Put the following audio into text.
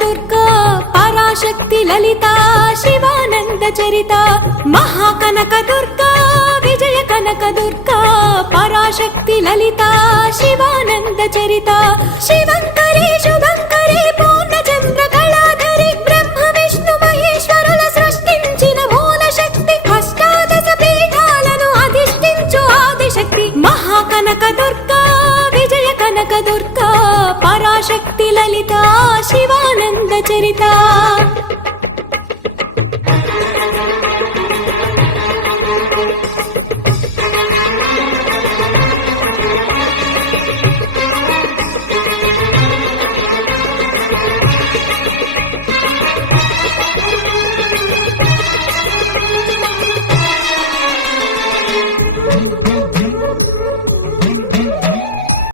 దుర్గా పరాశక్తి లలిత శివానంద చరిత మహాకనక దుర్గా విజయ కనక దుర్గా పరాశక్తి లలిత శివానంద చరిత శివంకరి శుభంకరి పూర్ణచంద్ర కళాధరి బ్రహ్మ విష్ణు మహేశ్వరుల సృష్టించిన మూల శక్తి అష్టాదశ పీఠాలను అధిష్ఠించు ఆదిశక్తి మహాకనక దుర్గా విజయ కనక దుర్గా పరాశక్తి లలిత శివానంద చరిత